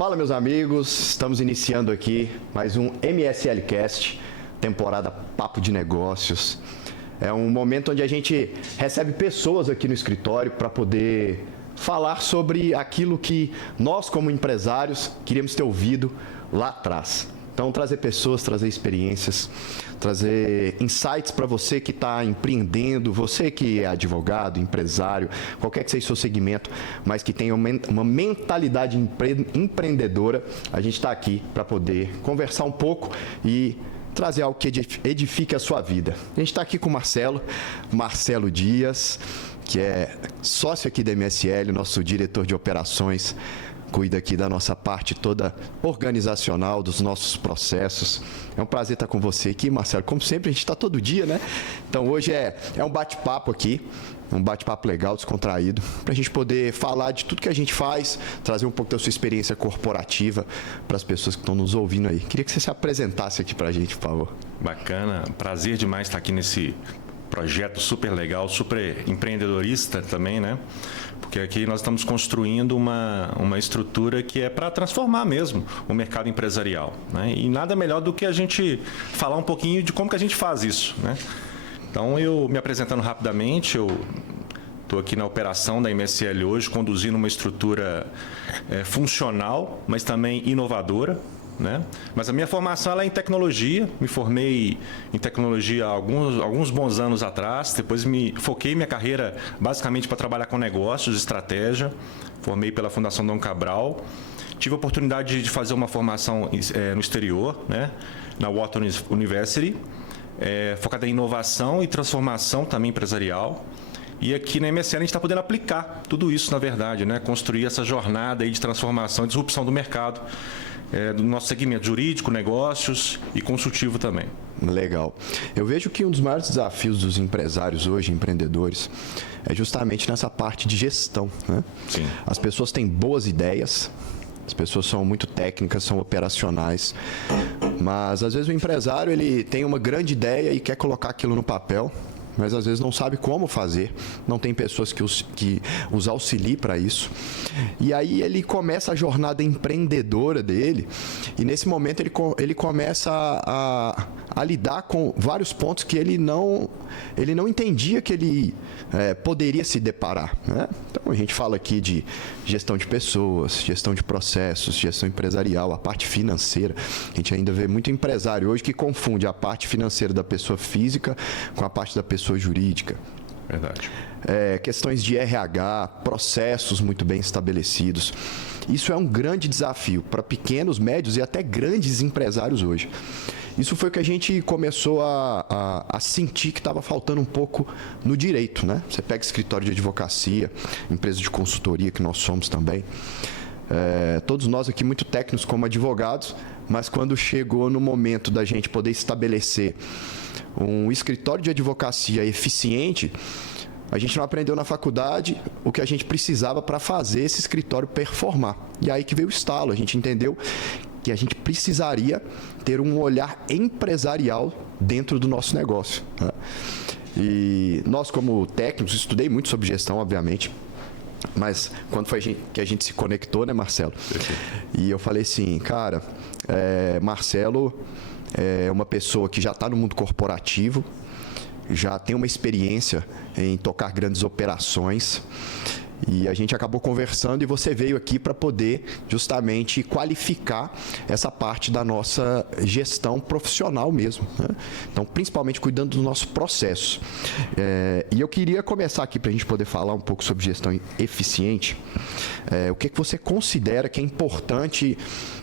Fala, meus amigos, estamos iniciando aqui mais um MSL Cast, temporada Papo de Negócios. É um momento onde a gente recebe pessoas aqui no escritório para poder falar sobre aquilo que nós, como empresários, queríamos ter ouvido lá atrás. Então, trazer pessoas, trazer experiências, trazer insights para você que está empreendendo, você que é advogado, empresário, qualquer que seja o seu segmento, mas que tenha uma mentalidade empreendedora. A gente está aqui para poder conversar um pouco e trazer algo que edifique a sua vida. A gente está aqui com o Marcelo Dias, que é sócio aqui da MSL, nosso diretor de operações, cuida aqui da nossa parte toda organizacional, dos nossos processos. É um prazer estar com você aqui, Marcelo. Como sempre, a gente está todo dia, né? Então hoje é um bate-papo aqui, um bate-papo legal, descontraído, para a gente poder falar de tudo que a gente faz, trazer um pouco da sua experiência corporativa para as pessoas que estão nos ouvindo aí. Queria que você se apresentasse aqui para a gente, por favor. Bacana, prazer demais estar aqui nesse projeto super legal, super empreendedorista também, né? Porque aqui nós estamos construindo uma estrutura que é para transformar mesmo o mercado empresarial, né? E nada melhor do que a gente falar um pouquinho de como que a gente faz isso, né? Então, eu me apresentando rapidamente, eu estou aqui na operação da MSL hoje, conduzindo uma estrutura funcional, mas também inovadora, né? Mas a minha formação ela é em tecnologia, me formei em tecnologia há alguns bons anos atrás, depois me foquei minha carreira basicamente para trabalhar com negócios, estratégia, formei pela Fundação Dom Cabral, tive a oportunidade de fazer uma formação no exterior, né? Na Wharton University, focada em inovação e transformação também empresarial. E aqui na MSL a gente está podendo aplicar tudo isso, na verdade, né? Construir essa jornada aí de transformação e disrupção do mercado, do nosso segmento jurídico, negócios e consultivo também. Legal. Eu vejo que um dos maiores desafios dos empresários hoje, empreendedores, é justamente nessa parte de gestão, né? Sim. As pessoas têm boas ideias, as pessoas são muito técnicas, são operacionais, mas às vezes o empresário ele tem uma grande ideia e quer colocar aquilo no papel, mas às vezes não sabe como fazer, não tem pessoas que os auxiliem para isso. E aí ele começa a jornada empreendedora dele, e nesse momento ele começa a lidar com vários pontos que ele não entendia que ele poderia se deparar, né? Então a gente fala aqui de gestão de pessoas, gestão de processos, gestão empresarial, a parte financeira. A gente ainda vê muito empresário hoje que confunde a parte financeira da pessoa física com a parte da pessoa jurídica. Verdade. Questões de RH, processos muito bem estabelecidos. Isso é um grande desafio para pequenos, médios e até grandes empresários hoje. Isso foi o que a gente começou a sentir que estava faltando um pouco no direito, né? Você pega escritório de advocacia, empresa de consultoria, que nós somos também. Todos nós aqui muito técnicos como advogados, mas quando chegou no momento da gente poder estabelecer um escritório de advocacia eficiente, a gente não aprendeu na faculdade o que a gente precisava para fazer esse escritório performar. E aí que veio o estalo, a gente entendeu que a gente precisaria ter um olhar empresarial dentro do nosso negócio, né? E nós, como técnicos, estudei muito sobre gestão, obviamente, mas quando foi que a gente se conectou, né, Marcelo? E eu falei assim, cara, Marcelo é uma pessoa que já está no mundo corporativo, já tem uma experiência em tocar grandes operações, e a gente acabou conversando e você veio aqui para poder justamente qualificar essa parte da nossa gestão profissional mesmo, né? Então, principalmente cuidando do nosso processo. E eu queria começar aqui para a gente poder falar um pouco sobre gestão eficiente. O que você considera que é importante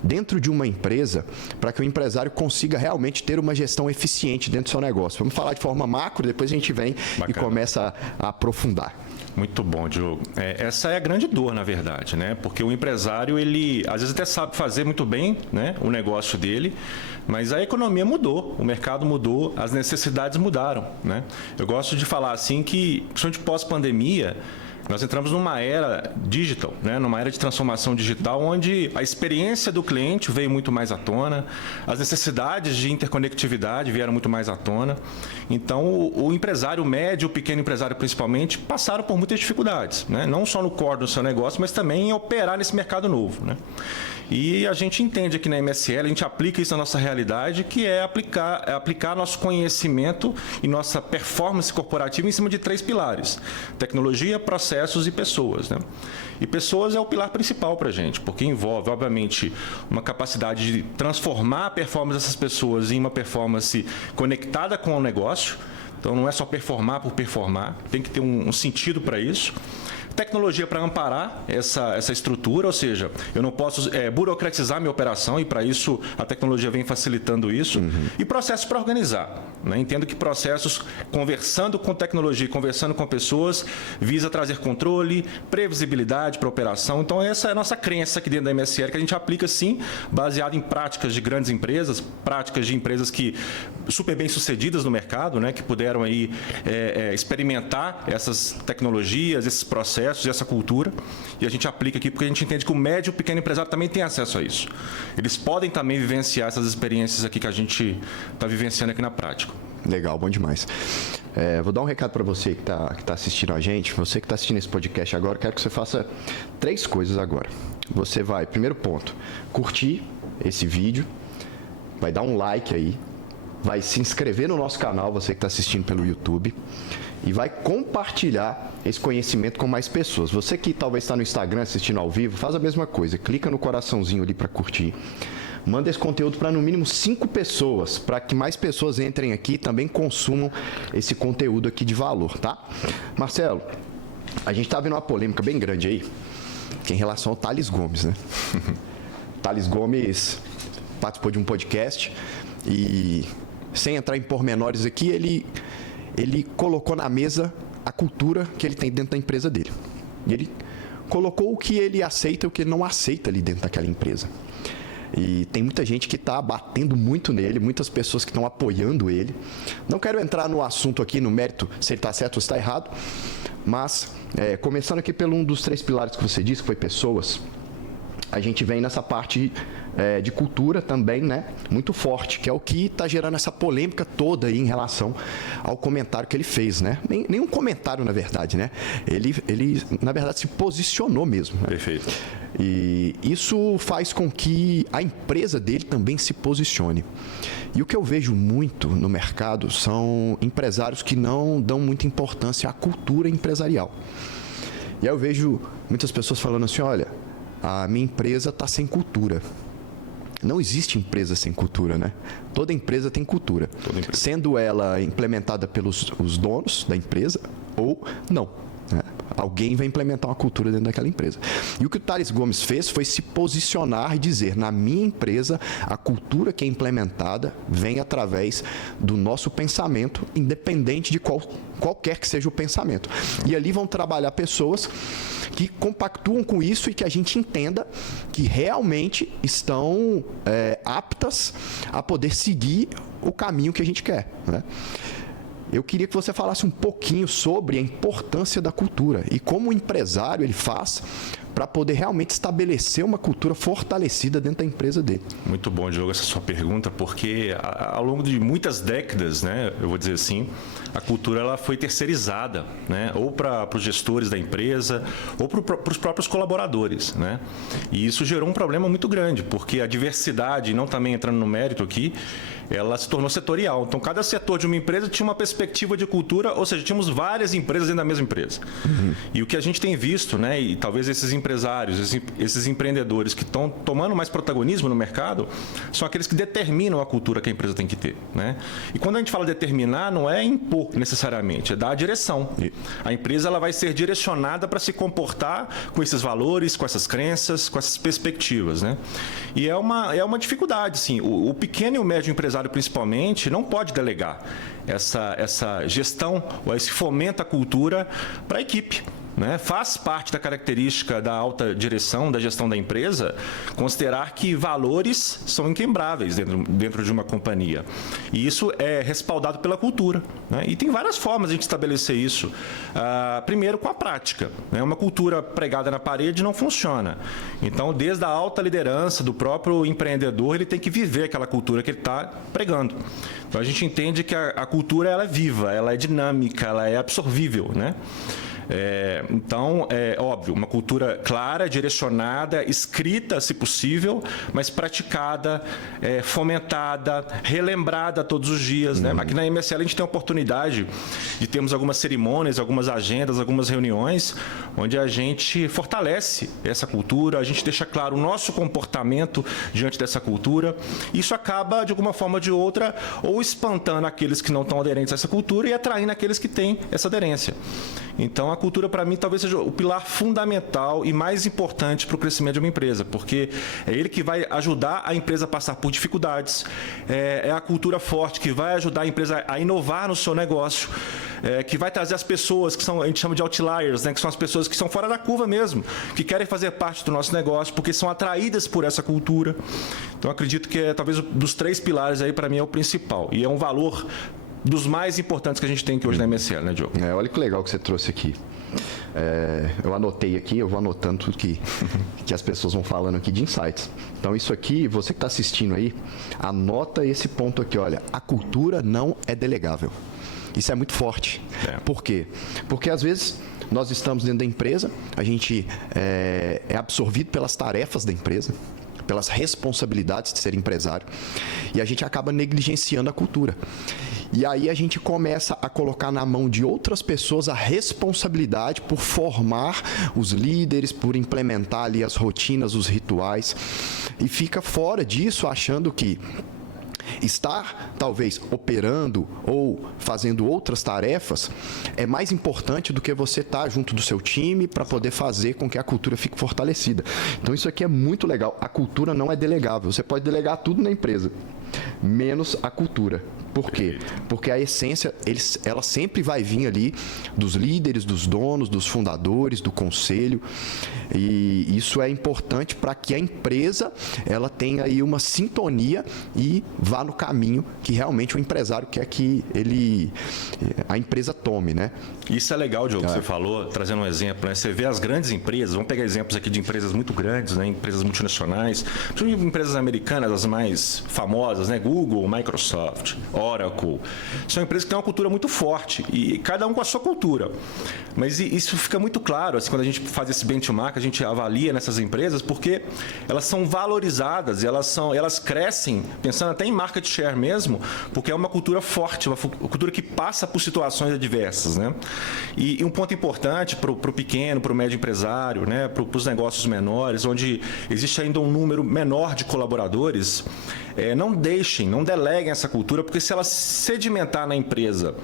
dentro de uma empresa para que o empresário consiga realmente ter uma gestão eficiente dentro do seu negócio? Vamos falar de forma macro, depois a gente vem e começa a aprofundar. Muito bom, Diogo. Essa é a grande dor, na verdade, né? Porque o empresário, ele às vezes até sabe fazer muito bem, né, o negócio dele, mas a economia mudou, o mercado mudou, as necessidades mudaram, né? Eu gosto de falar assim que, principalmente pós-pandemia, Nós entramos numa era digital, né? Numa era de transformação digital, onde a experiência do cliente veio muito mais à tona, as necessidades de interconectividade vieram muito mais à tona. Então, o empresário médio, o pequeno empresário principalmente, passaram por muitas dificuldades, né? Não só no core do seu negócio, mas também em operar nesse mercado novo, né? E a gente entende aqui na MSL, a gente aplica isso na nossa realidade, que é aplicar nosso conhecimento e nossa performance corporativa em cima de 3 pilares: tecnologia, processos e pessoas, né? E pessoas é o pilar principal para a gente, porque envolve, obviamente, uma capacidade de transformar a performance dessas pessoas em uma performance conectada com o negócio. Então, não é só performar por performar, tem que ter um sentido para isso. Tecnologia para amparar essa estrutura, ou seja, eu não posso burocratizar minha operação, e para isso a tecnologia vem facilitando isso. E processos para organizar, né? Entendo que processos, conversando com tecnologia, conversando com pessoas, visa trazer controle, previsibilidade para a operação. Então, essa é a nossa crença aqui dentro da MSL, que a gente aplica, sim, baseado em práticas de grandes empresas, práticas de empresas que super bem sucedidas no mercado, né? Que puderam aí experimentar essas tecnologias, esses processos e essa cultura, e a gente aplica aqui porque a gente entende que o médio e o pequeno empresário também tem acesso a isso. Eles podem também vivenciar essas experiências aqui que a gente está vivenciando aqui na prática. Legal, bom demais. Vou dar um recado para você que tá assistindo a gente. Você que está assistindo esse podcast agora, eu quero que você faça 3 coisas agora. Você vai, primeiro ponto, curtir esse vídeo, vai dar um like aí, vai se inscrever no nosso canal, você que está assistindo pelo YouTube, e vai compartilhar esse conhecimento com mais pessoas. Você que talvez está no Instagram assistindo ao vivo, faz a mesma coisa. Clica no coraçãozinho ali para curtir. Manda esse conteúdo para no mínimo 5 pessoas, para que mais pessoas entrem aqui e também consumam esse conteúdo aqui de valor, tá? Marcelo, a gente está vendo uma polêmica bem grande aí, que é em relação ao Thales Gomes, né? Thales Gomes participou de um podcast e, sem entrar em pormenores aqui, ele colocou na mesa a cultura que ele tem dentro da empresa dele. E ele colocou o que ele aceita e o que ele não aceita ali dentro daquela empresa. E tem muita gente que está batendo muito nele, muitas pessoas que estão apoiando ele. Não quero entrar no assunto aqui, no mérito, se ele está certo ou se está errado, mas, começando aqui pelo um dos 3 pilares que você disse, que foi pessoas, a gente vem nessa parte de cultura também, né, muito forte, que é o que está gerando essa polêmica toda aí em relação ao comentário que ele fez, né? Nenhum comentário, na verdade, né? Ele, na verdade, se posicionou mesmo. Né? Perfeito. E isso faz com que a empresa dele também se posicione. E o que eu vejo muito no mercado são empresários que não dão muita importância à cultura empresarial. E aí eu vejo muitas pessoas falando assim, olha, a minha empresa está sem cultura. Não existe empresa sem cultura, né? Toda empresa tem cultura, sendo ela implementada pelos os donos da empresa ou não, né? Alguém vai implementar uma cultura dentro daquela empresa. E o que o Thales Gomes fez foi se posicionar e dizer, na minha empresa, a cultura que é implementada vem através do nosso pensamento, independente de qualquer que seja o pensamento. E ali vão trabalhar pessoas que compactuam com isso e que a gente entenda que realmente estão aptas a poder seguir o caminho que a gente quer, né? Eu queria que você falasse um pouquinho sobre a importância da cultura e como o empresário ele faz para poder realmente estabelecer uma cultura fortalecida dentro da empresa dele. Muito bom, Diogo, essa sua pergunta, porque ao longo de muitas décadas, né, eu vou dizer assim, a cultura ela foi terceirizada, né, ou para os gestores da empresa, ou para os próprios colaboradores, né? E isso gerou um problema muito grande, porque a diversidade, não também entrando no mérito aqui, ela se tornou setorial. Então, cada setor de uma empresa tinha uma perspectiva de cultura, ou seja, tínhamos várias empresas dentro da mesma empresa. E o que a gente tem visto, né, e talvez esses empresários, esses empreendedores que estão tomando mais protagonismo no mercado, são aqueles que determinam a cultura que a empresa tem que ter, né? E quando a gente fala determinar, não é impor necessariamente, é dar a direção. A empresa ela vai ser direcionada para se comportar com esses valores, com essas crenças, com essas perspectivas, né? E é uma dificuldade, sim. O pequeno e o médio empresário, principalmente, não pode delegar essa gestão ou esse fomento à cultura para a equipe. né? Faz parte da característica da alta direção, da gestão da empresa, considerar que valores são inquebráveis dentro de uma companhia. E isso é respaldado pela cultura, né? E tem várias formas de a gente estabelecer isso. Primeiro, com a prática, né? Uma cultura pregada na parede não funciona. Então, desde a alta liderança do próprio empreendedor, ele tem que viver aquela cultura que ele está pregando. Então, a gente entende que a cultura ela é viva, ela é dinâmica, ela é absorvível, né? Então, é óbvio, uma cultura clara, direcionada, escrita, se possível, mas praticada, fomentada, relembrada todos os dias, né? Aqui na MSL a gente tem a oportunidade de termos algumas cerimônias, algumas agendas, algumas reuniões, onde a gente fortalece essa cultura, a gente deixa claro o nosso comportamento diante dessa cultura. Isso acaba, de alguma forma ou de outra, ou espantando aqueles que não estão aderentes a essa cultura e atraindo aqueles que têm essa aderência. Então, a cultura, para mim, talvez seja o pilar fundamental e mais importante para o crescimento de uma empresa, porque é ele que vai ajudar a empresa a passar por dificuldades, é a cultura forte que vai ajudar a empresa a inovar no seu negócio, que vai trazer as pessoas que são, a gente chama de outliers, né, que são as pessoas que são fora da curva mesmo, que querem fazer parte do nosso negócio, porque são atraídas por essa cultura. Então, acredito que talvez dos 3 pilares aí, para mim, é o principal. E é um valor dos mais importantes que a gente tem aqui hoje na MSL, né, Diogo? Olha que legal que você trouxe aqui. Eu anotei aqui, eu vou anotando tudo que as pessoas vão falando aqui de insights. Então, isso aqui, você que está assistindo aí, anota esse ponto aqui, olha, a cultura não é delegável. Isso é muito forte. Por quê? Porque, às vezes, nós estamos dentro da empresa, a gente é absorvido pelas tarefas da empresa, pelas responsabilidades de ser empresário, e a gente acaba negligenciando a cultura. E aí a gente começa a colocar na mão de outras pessoas a responsabilidade por formar os líderes, por implementar ali as rotinas, os rituais, e fica fora disso achando que estar, talvez, operando ou fazendo outras tarefas é mais importante do que você estar junto do seu time para poder fazer com que a cultura fique fortalecida. Então, isso aqui é muito legal. A cultura não é delegável. Você pode delegar tudo na empresa, menos a cultura. Por quê? Porque a essência, ela sempre vai vir ali dos líderes, dos donos, dos fundadores, do conselho. E isso é importante para que a empresa ela tenha aí uma sintonia e vá no caminho que realmente o empresário quer que a empresa tome, né? Isso é legal, Diogo, que você falou, trazendo um exemplo, né? Você vê as grandes empresas, vamos pegar exemplos aqui de empresas muito grandes, né? Empresas multinacionais, empresas americanas, as mais famosas, né? Google, Microsoft, Oracle. São empresas que têm uma cultura muito forte e cada um com a sua cultura. Mas isso fica muito claro, assim, quando a gente faz esse benchmark, a gente avalia nessas empresas, porque elas são valorizadas, elas crescem, pensando até em market share mesmo, porque é uma cultura forte, uma cultura que passa por situações adversas, né? E um ponto importante para o pequeno, para o médio empresário, né? Para os negócios menores, onde existe ainda um número menor de colaboradores, não deleguem essa cultura, porque se ela sedimentar na empresa,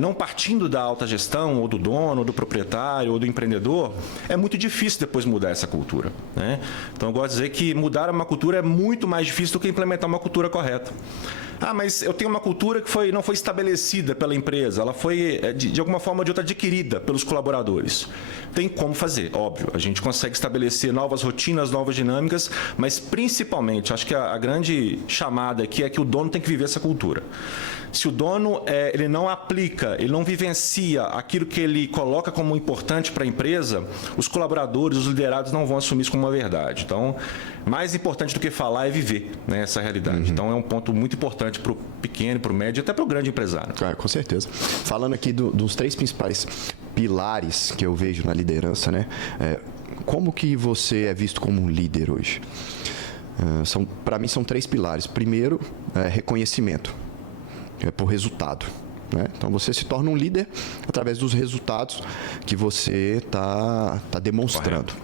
não partindo da alta gestão, ou do dono, ou do proprietário, ou do empreendedor, é muito difícil depois mudar essa cultura, né? Então, eu gosto de dizer que mudar uma cultura é muito mais difícil do que implementar uma cultura correta. Mas eu tenho uma cultura que não foi estabelecida pela empresa, ela foi, de alguma forma ou de outra, adquirida pelos colaboradores. Tem como fazer, óbvio. A gente consegue estabelecer novas rotinas, novas dinâmicas, mas principalmente, acho que a grande chamada aqui é que o dono tem que viver essa cultura. Se o dono ele não aplica, ele não vivencia aquilo que ele coloca como importante para a empresa, os colaboradores, os liderados não vão assumir isso como uma verdade. Então, mais importante do que falar é viver, né, essa realidade. Então, é um ponto muito importante para o pequeno, para o médio e até para o grande empresário. Com certeza. Falando aqui dos 3 principais pilares que eu vejo na liderança, né? Como que você é visto como um líder hoje? Para mim, são 3 pilares. Primeiro, reconhecimento. Por resultado, né? Então, você se torna um líder através dos resultados que você está demonstrando. Correto.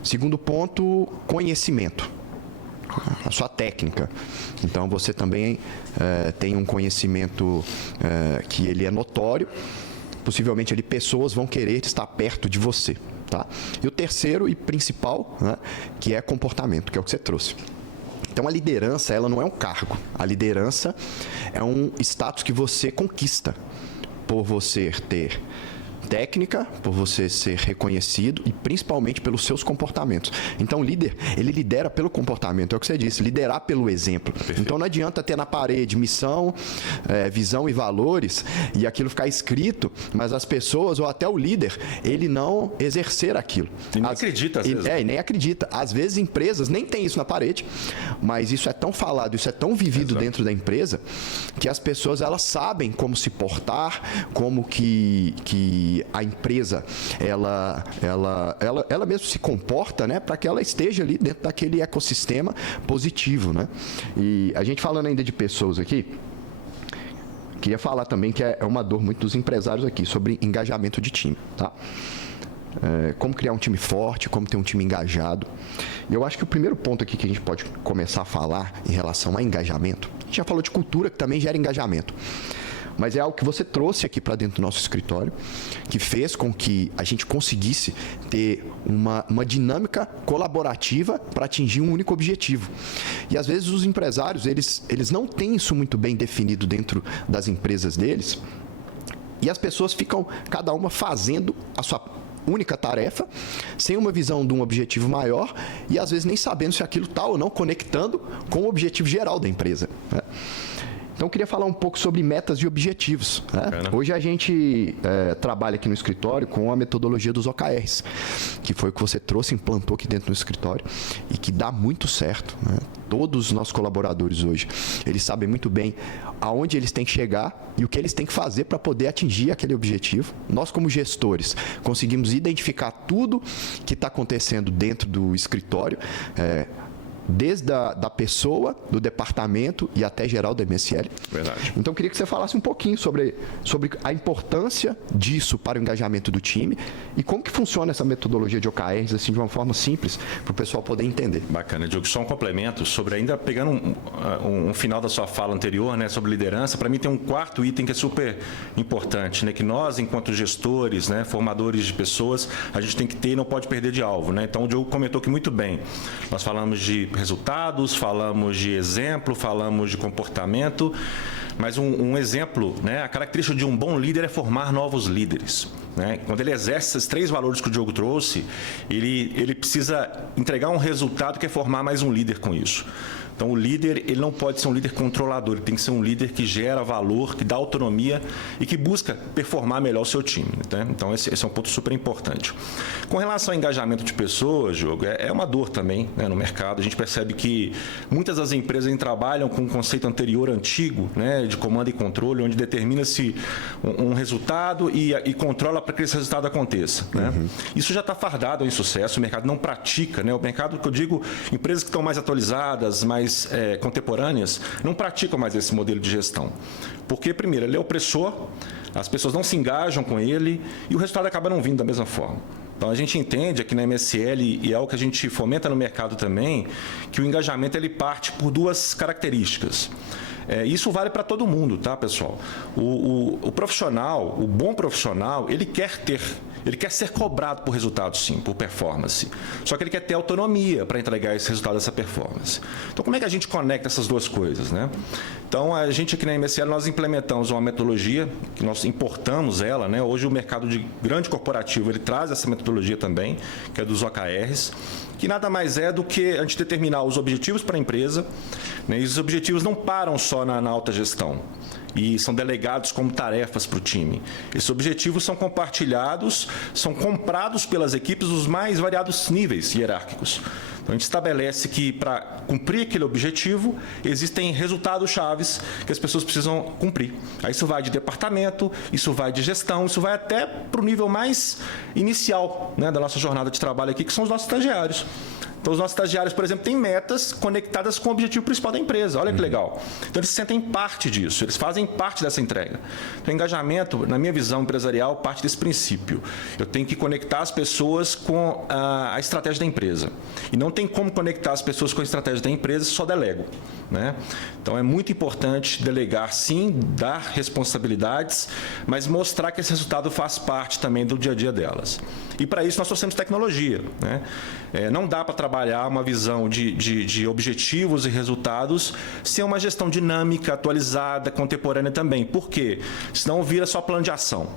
Segundo ponto, conhecimento. A sua técnica. Então, você também tem um conhecimento que ele é notório. Possivelmente, pessoas vão querer estar perto de você. Tá? E o terceiro e principal, né, que é comportamento, que é o que você trouxe. Então, a liderança, ela não é um cargo. A liderança é um status que você conquista por você ter técnica, por você ser reconhecido e principalmente pelos seus comportamentos. Então, o líder, ele lidera pelo comportamento, é o que você disse, liderar pelo exemplo. Perfeito. Então, não adianta ter na parede missão, visão e valores e aquilo ficar escrito, mas as pessoas ou até o líder, ele não exercer aquilo. E nem acredita, às vezes. E nem acredita. Às vezes, empresas nem têm isso na parede, mas isso é tão falado, isso é tão vivido dentro da empresa, que as pessoas, elas sabem como se portar, como que a empresa, ela mesmo se comporta, né, para que ela esteja ali dentro daquele ecossistema positivo, né? E a gente falando ainda de pessoas aqui, queria falar também que é uma dor muito dos empresários aqui, sobre engajamento de time, tá? Como criar um time forte, como ter um time engajado. E eu acho que o primeiro ponto aqui que a gente pode começar a falar em relação a engajamento, a gente já falou de cultura, que também gera engajamento, mas é algo que você trouxe aqui para dentro do nosso escritório, que fez com que a gente conseguisse ter uma dinâmica colaborativa para atingir um único objetivo. E às vezes os empresários, eles não têm isso muito bem definido dentro das empresas deles, e as pessoas ficam, cada uma fazendo a sua única tarefa, sem uma visão de um objetivo maior e às vezes nem sabendo se aquilo está ou não conectando com o objetivo geral da empresa, né? Então, eu queria falar um pouco sobre metas e objetivos, né? Hoje a gente trabalha aqui no escritório com a metodologia dos OKRs, que foi o que você trouxe, implantou aqui dentro do escritório e que dá muito certo, né? Todos os nossos colaboradores hoje, eles sabem muito bem aonde eles têm que chegar e o que eles têm que fazer para poder atingir aquele objetivo. Nós, como gestores, conseguimos identificar tudo que está acontecendo dentro do escritório, desde da pessoa, do departamento e até geral da MSL. Verdade. Então, eu queria que você falasse um pouquinho sobre a importância disso para o engajamento do time e como que funciona essa metodologia de OKRs, assim, de uma forma simples, para o pessoal poder entender. Bacana, Diogo. Só um complemento sobre, ainda pegando um final da sua fala anterior, né, sobre liderança, para mim tem um quarto item que é super importante, né, que nós, enquanto gestores, né, formadores de pessoas, a gente tem que ter e não pode perder de alvo, né? Então, o Diogo comentou que muito bem. Nós falamos de resultados, falamos de exemplo, falamos de comportamento, mas um exemplo, né, a característica de um bom líder é formar novos líderes, né? Quando ele exerce esses 3 valores que o Diogo trouxe, ele precisa entregar um resultado que é formar mais um líder com isso. Então, o líder, ele não pode ser um líder controlador, ele tem que ser um líder que gera valor, que dá autonomia e que busca performar melhor o seu time, né? Então, esse é um ponto super importante. Com relação ao engajamento de pessoas, Diogo, é uma dor também, né, no mercado. A gente percebe que muitas das empresas trabalham com um conceito anterior, antigo, né, de comando e controle, onde determina-se um resultado e controla para que esse resultado aconteça, né? Isso já está fardado em sucesso, o mercado não pratica, né? O mercado, que eu digo, empresas que estão mais atualizadas, mais contemporâneas, não praticam mais esse modelo de gestão. Porque, primeiro, ele é opressor, as pessoas não se engajam com ele e o resultado acaba não vindo da mesma forma. Então, a gente entende aqui na MSL, e é o que a gente fomenta no mercado também, que o engajamento ele parte por 2 características. Isso vale para todo mundo, tá, pessoal? O profissional, o bom profissional, ele quer ser cobrado por resultado, sim, por performance. Só que ele quer ter autonomia para entregar esse resultado, essa performance. Então, como é que a gente conecta essas 2 coisas, né? Então, a gente aqui na MSL, nós implementamos uma metodologia, que nós importamos ela, né? Hoje o mercado de grande corporativo, ele traz essa metodologia também, que é dos OKRs, que nada mais é do que a gente determinar os objetivos para a empresa, né? E os objetivos não param só na alta gestão e são delegados como tarefas para o time. Esses objetivos são compartilhados, são comprados pelas equipes dos mais variados níveis hierárquicos. Então, a gente estabelece que, para cumprir aquele objetivo, existem resultados chaves que as pessoas precisam cumprir. Aí isso vai de departamento, isso vai de gestão, isso vai até para o nível mais inicial, né, da nossa jornada de trabalho aqui, que são os nossos estagiários. Então, os nossos estagiários, por exemplo, têm metas conectadas com o objetivo principal da empresa. Olha que legal. Então, eles se sentem parte disso, eles fazem parte dessa entrega. Então, o engajamento, na minha visão empresarial, parte desse princípio. Eu tenho que conectar as pessoas com a estratégia da empresa. E não tem como conectar as pessoas com a estratégia da empresa se só delego, né? Então, é muito importante delegar, sim, dar responsabilidades, mas mostrar que esse resultado faz parte também do dia a dia delas. E, para isso, nós trouxemos tecnologia, né? Não dá para trabalhar uma visão de objetivos e resultados sem uma gestão dinâmica, atualizada, contemporânea também. Por quê? Senão vira só plano de ação.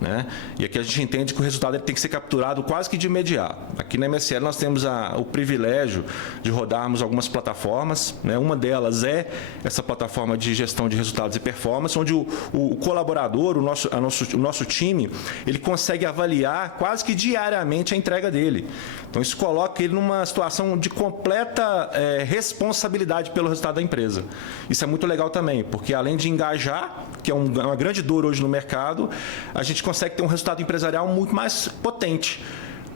né? E aqui a gente entende que o resultado ele tem que ser capturado quase que de imediato. Aqui na MSL nós temos o privilégio de rodarmos algumas plataformas, né? Uma delas é essa plataforma de gestão de resultados e performance, onde o colaborador, o nosso time, ele consegue avaliar quase que diariamente a entrega dele. Então isso coloca ele numa situação de completa responsabilidade pelo resultado da empresa. Isso é muito legal também, porque além de engajar, que é uma grande dor hoje no mercado, a gente consegue ter um resultado empresarial muito mais potente,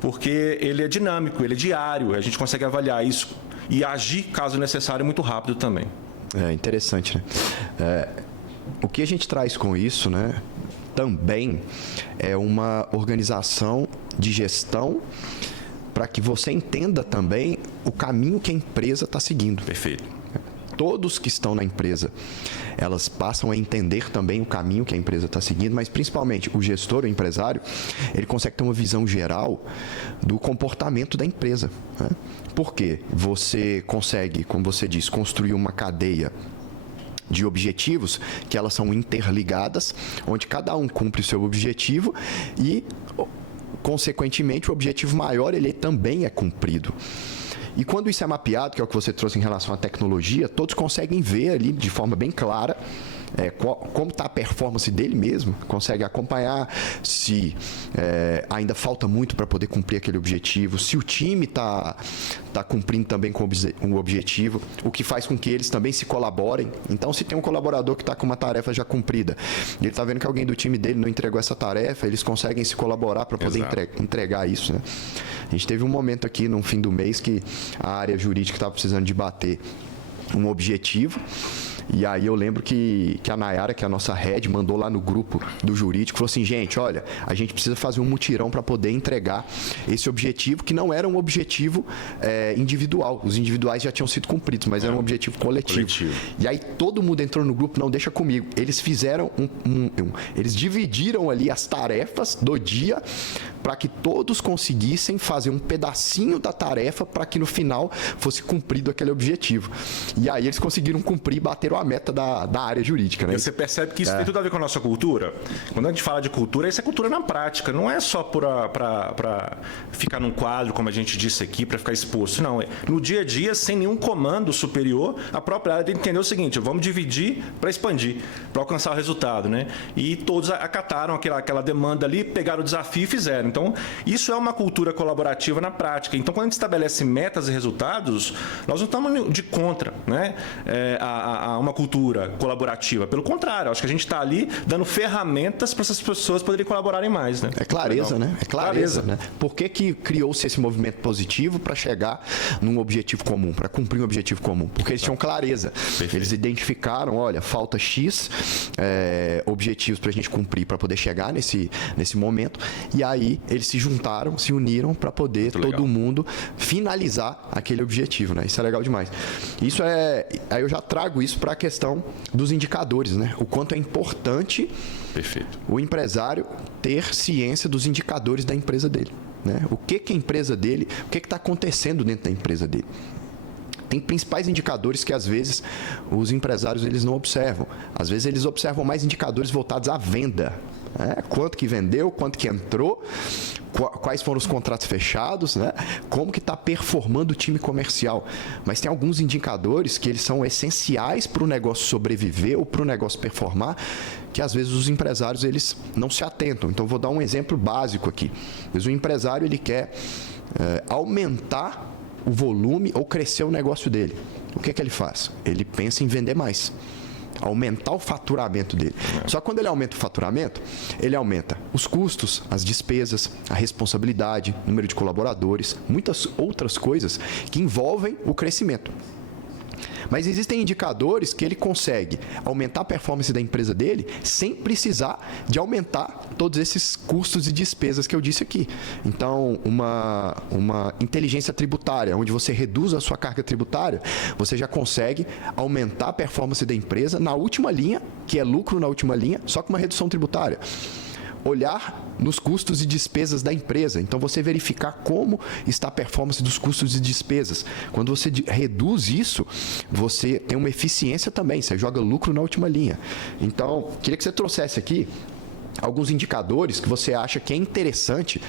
porque ele é dinâmico, ele é diário, a gente consegue avaliar isso e agir, caso necessário, muito rápido também. É interessante, né? O que a gente traz com isso, né, também é uma organização de gestão para que você entenda também o caminho que a empresa está seguindo. Perfeito. Todos que estão na empresa, elas passam a entender também o caminho que a empresa está seguindo, mas principalmente o gestor, o empresário, ele consegue ter uma visão geral do comportamento da empresa, né? Porque você consegue, como você diz, construir uma cadeia de objetivos que elas são interligadas, onde cada um cumpre o seu objetivo e, consequentemente, o objetivo maior ele também é cumprido. E quando isso é mapeado, que é o que você trouxe em relação à tecnologia, todos conseguem ver ali de forma bem clara como está a performance dele mesmo, consegue acompanhar se ainda falta muito para poder cumprir aquele objetivo, se o time está cumprindo também com o objetivo, o que faz com que eles também se colaborem. Então, se tem um colaborador que está com uma tarefa já cumprida e ele está vendo que alguém do time dele não entregou essa tarefa, eles conseguem se colaborar para poder entregar isso, né? A gente teve um momento aqui no fim do mês que a área jurídica estava precisando de bater um objetivo. E aí eu lembro que a Nayara, que é a nossa head, mandou lá no grupo do jurídico, falou assim, gente, olha, a gente precisa fazer um mutirão para poder entregar esse objetivo, que não era um objetivo individual. Os individuais já tinham sido cumpridos, mas era um objetivo coletivo. E aí todo mundo entrou no grupo, não, deixa comigo. Eles fizeram eles dividiram ali as tarefas do dia para que todos conseguissem fazer um pedacinho da tarefa para que no final fosse cumprido aquele objetivo. E aí eles conseguiram cumprir e bateram a meta da área jurídica, né? E você percebe que isso tem tudo a ver com a nossa cultura. Quando a gente fala de cultura, isso é cultura na prática. Não é só para ficar num quadro, como a gente disse aqui, para ficar exposto. Não, no dia a dia, sem nenhum comando superior, a própria área tem que entender o seguinte, vamos dividir para expandir, para alcançar o resultado, né? E todos acataram aquela demanda ali, pegaram o desafio e fizeram. Então, isso é uma cultura colaborativa na prática. Então, quando a gente estabelece metas e resultados, nós não estamos de contra, né? Uma cultura colaborativa. Pelo contrário, acho que a gente está ali dando ferramentas para essas pessoas poderem colaborarem mais, né? É clareza, né? É clareza, né? Por que criou-se esse movimento positivo para chegar num objetivo comum, para cumprir um objetivo comum? Porque eles tinham clareza. Perfeito. Eles identificaram, olha, falta X objetivos para a gente cumprir, para poder chegar nesse momento. E aí eles se juntaram, se uniram para poder todo mundo finalizar aquele objetivo, né? Isso é legal demais. Aí eu já trago isso para a questão dos indicadores, né? O quanto é importante o empresário ter ciência dos indicadores da empresa dele, né? O que a empresa dele, o que está acontecendo dentro da empresa dele. Tem principais indicadores que às vezes os empresários eles não observam. Às vezes eles observam mais indicadores voltados à venda, né? Quanto que vendeu, quanto que entrou, quais foram os contratos fechados, né? Como que está performando o time comercial. Mas tem alguns indicadores que eles são essenciais para o negócio sobreviver ou para o negócio performar, que às vezes os empresários eles não se atentam. Então vou dar um exemplo básico aqui. Às vezes o empresário ele quer aumentar o volume ou crescer o negócio dele. O que ele faz? Ele pensa em vender mais, aumentar o faturamento dele. Só que quando ele aumenta o faturamento, ele aumenta os custos, as despesas, a responsabilidade, o número de colaboradores, muitas outras coisas que envolvem o crescimento. Mas existem indicadores que ele consegue aumentar a performance da empresa dele sem precisar de aumentar todos esses custos e despesas que eu disse aqui. Então, uma inteligência tributária, onde você reduz a sua carga tributária, você já consegue aumentar a performance da empresa na última linha, que é lucro na última linha, só com uma redução tributária. Olhar nos custos e despesas da empresa. Então, você verificar como está a performance dos custos e despesas. Quando você reduz isso, você tem uma eficiência também. Você joga lucro na última linha. Então, queria que você trouxesse aqui alguns indicadores que você acha que é interessante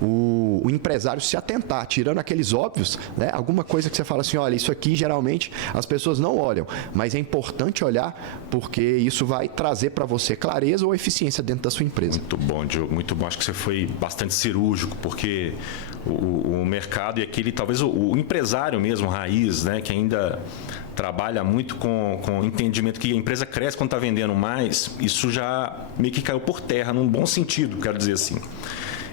o empresário se atentar, tirando aqueles óbvios, né? Alguma coisa que você fala assim, olha, isso aqui geralmente as pessoas não olham, mas é importante olhar porque isso vai trazer para você clareza ou eficiência dentro da sua empresa. Muito bom, Diogo, muito bom. Acho que você foi bastante cirúrgico, porque o mercado e aquele, talvez o empresário mesmo, raiz, né, que ainda trabalha muito com entendimento que a empresa cresce quando está vendendo mais, isso já meio que caiu por terra, num bom sentido, quero dizer assim.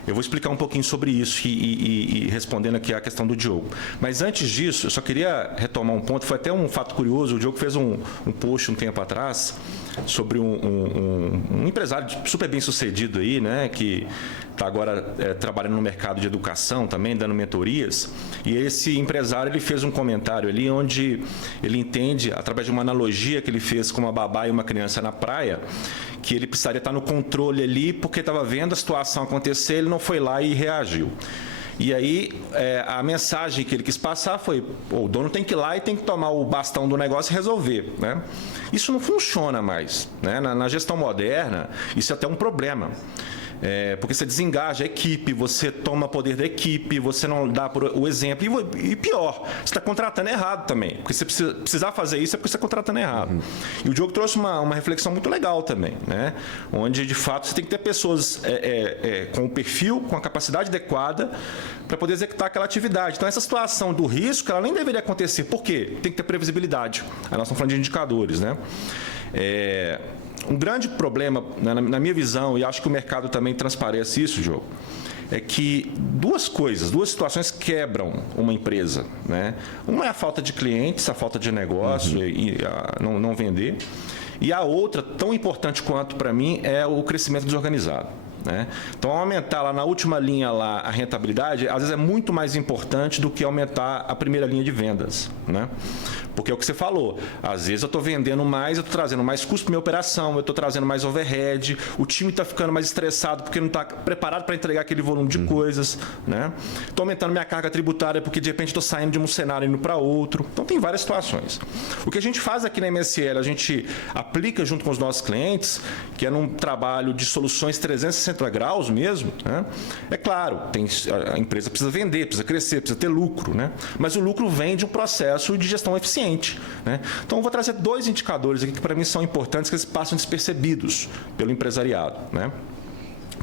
Eu vou explicar um pouquinho sobre isso e respondendo aqui a questão do Diogo. Mas antes disso, eu só queria retomar um ponto, foi até um fato curioso, o Diogo fez um post um tempo atrás sobre um empresário super bem sucedido aí, né, que está agora trabalhando no mercado de educação também, dando mentorias, e esse empresário ele fez um comentário ali onde ele entende, através de uma analogia que ele fez com uma babá e uma criança na praia, que ele precisaria estar no controle ali porque estava vendo a situação acontecer, ele não foi lá e reagiu. E aí, a mensagem que ele quis passar foi, o dono tem que ir lá e tem que tomar o bastão do negócio e resolver, né? Isso não funciona mais, né? Na gestão moderna, isso é até um problema. Porque você desengaja a equipe, você toma poder da equipe, você não dá o exemplo. E pior, você está contratando errado também. Porque você precisar fazer isso é porque você está contratando errado. E o Diogo trouxe uma reflexão muito legal também, né? Onde, de fato, você tem que ter pessoas com o perfil, com a capacidade adequada para poder executar aquela atividade. Então, essa situação do risco, ela nem deveria acontecer. Por quê? Tem que ter previsibilidade. Aí nós estamos falando de indicadores, né? Um grande problema, na minha visão, e acho que o mercado também transparece isso, Diogo, é que duas situações quebram uma empresa, né? Uma é a falta de clientes, a falta de negócio e não vender. E a outra, tão importante quanto para mim, é o crescimento desorganizado, né? Então, aumentar lá na última linha lá a rentabilidade, às vezes é muito mais importante do que aumentar a primeira linha de vendas, né? Porque é o que você falou, às vezes eu estou vendendo mais, eu estou trazendo mais custo para minha operação, eu estou trazendo mais overhead, o time está ficando mais estressado porque não está preparado para entregar aquele volume de coisas, né? Estou aumentando minha carga tributária porque de repente estou saindo de um cenário e indo para outro. Então tem várias situações. O que a gente faz aqui na MSL, a gente aplica junto com os nossos clientes, que é num trabalho de soluções 360 graus mesmo, né? É claro, a empresa precisa vender, precisa crescer, precisa ter lucro, né? Mas o lucro vem de um processo de gestão eficiente, né? Então, eu vou trazer 2 indicadores aqui que para mim são importantes, que eles passam despercebidos pelo empresariado, né?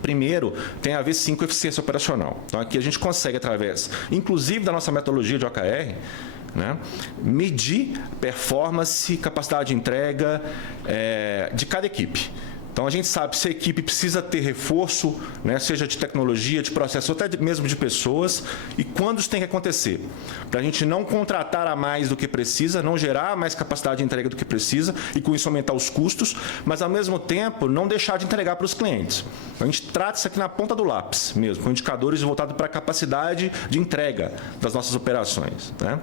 Primeiro, tem a ver sim com eficiência operacional. Então, aqui a gente consegue, através, inclusive da nossa metodologia de OKR, né, medir performance, capacidade de entrega de cada equipe. Então, a gente sabe se a equipe precisa ter reforço, né, seja de tecnologia, de processo, ou até mesmo de pessoas, e quando isso tem que acontecer. Para a gente não contratar a mais do que precisa, não gerar mais capacidade de entrega do que precisa, e com isso aumentar os custos, mas, ao mesmo tempo, não deixar de entregar para os clientes. Então, a gente trata isso aqui na ponta do lápis mesmo, com indicadores voltados para a capacidade de entrega das nossas operações, né?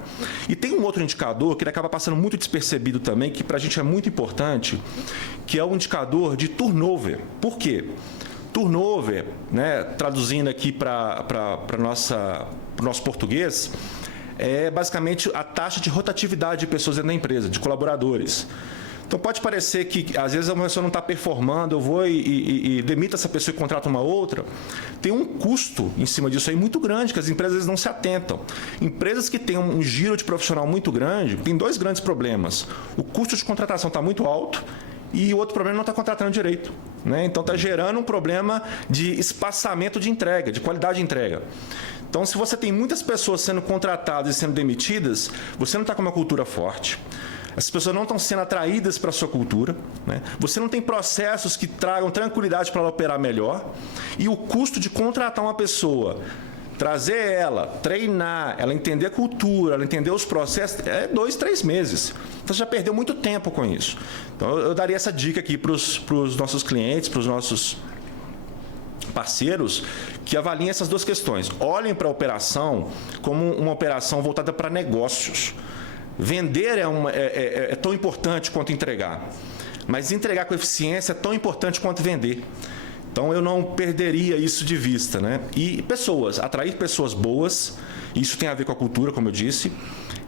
E tem um outro indicador que ele acaba passando muito despercebido também, que para a gente é muito importante, que é o indicador de turnover. Por quê? Turnover, né, traduzindo aqui para o nosso português, é basicamente a taxa de rotatividade de pessoas dentro da empresa, de colaboradores. Então, pode parecer que, às vezes, uma pessoa não está performando, eu vou e demito essa pessoa e contrato uma outra. Tem um custo em cima disso aí muito grande, que as empresas às vezes não se atentam. Empresas que têm um giro de profissional muito grande, tem 2 grandes problemas. O custo de contratação está muito alto, e o outro problema não está contratando direito, né? Então, está gerando um problema de espaçamento de entrega, de qualidade de entrega. Então, se você tem muitas pessoas sendo contratadas e sendo demitidas, você não está com uma cultura forte. As pessoas não estão sendo atraídas para a sua cultura, né? Você não tem processos que tragam tranquilidade para ela operar melhor. E o custo de contratar uma pessoa, trazer ela, treinar, ela entender a cultura, ela entender os processos, é 2, 3 meses. Então, você já perdeu muito tempo com isso. Então, eu daria essa dica aqui para os nossos clientes, para os nossos parceiros, que avaliem essas 2 questões. Olhem para a operação como uma operação voltada para negócios. Vender é tão importante quanto entregar, mas entregar com eficiência é tão importante quanto vender. Então, eu não perderia isso de vista, né? E atrair pessoas boas, isso tem a ver com a cultura, como eu disse.